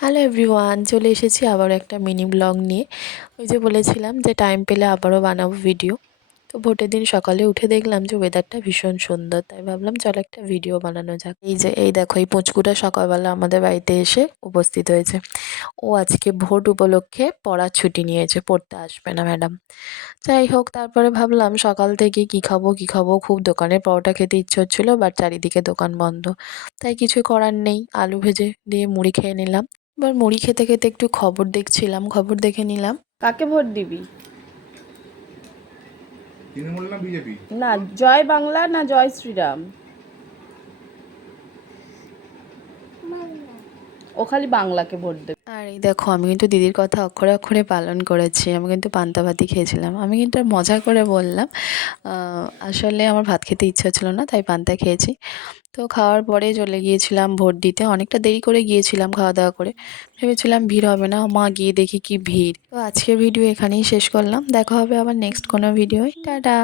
Hello everyone, চলে এসেছি আবারও একটা মিনি ব্লগ নিয়ে। ওই যে বলেছিলাম যে টাইম পেলে আবারও বানাবো ভিডিও। তো ভোটের দিন সকালে উঠে দেখলাম যে ওয়েদারটা ভীষণ সুন্দর, তাই ভাবলাম চলো একটা ভিডিও বানানো যাক। এই দেখো এই পুঁচকুটা সকালবেলা আমাদের বাড়িতে এসে উপস্থিত হয়েছে। ও আজকে ভোট উপলক্ষে পড়ার ছুটি নিয়েছে, পড়তে আসবে না ম্যাডাম। যাই হোক, তারপরে ভাবলাম সকাল থেকে কি খাবো, খুব দোকানের পরোটা খেতে ইচ্ছে হচ্ছিলো, বাট চারিদিকে দোকান বন্ধ। তাই কিছু করার নেই, আলু ভেজে দিয়ে মুড়ি খেয়ে নিলাম। এবার মুড়ি খেতে খেতে একটু খবর দেখছিলাম, খবর দেখে নিলাম। কাকে ভোট দিবি? তৃণমূল না বিজেপি? না, জয় বাংলা না জয় শ্রীরাম? ও খালি বাংলাকে ভোট দেবে। আর এই দেখো, আমি কিন্তু দিদির কথা অক্ষরে অক্ষরে পালন করেছি। আমি কিন্তু পান্তা ভাতই খেয়েছিলাম। আমি কিন্তু আর মজা করে বললাম, আসলে আমার ভাত খেতে ইচ্ছা ছিল না, তাই পান্তা খেয়েছি। তো খাওয়ার পরে চলে গিয়েছিলাম ভোট দিতে। অনেকটা দেরি করে গিয়েছিলাম খাওয়া দাওয়া করে। ভেবেছিলাম ভিড় হবে না, মা গিয়ে দেখি কি ভিড়। তো আজকের ভিডিও এখানেই শেষ করলাম। দেখা হবে আবার নেক্সট কোনো ভিডিওয়। টাটা।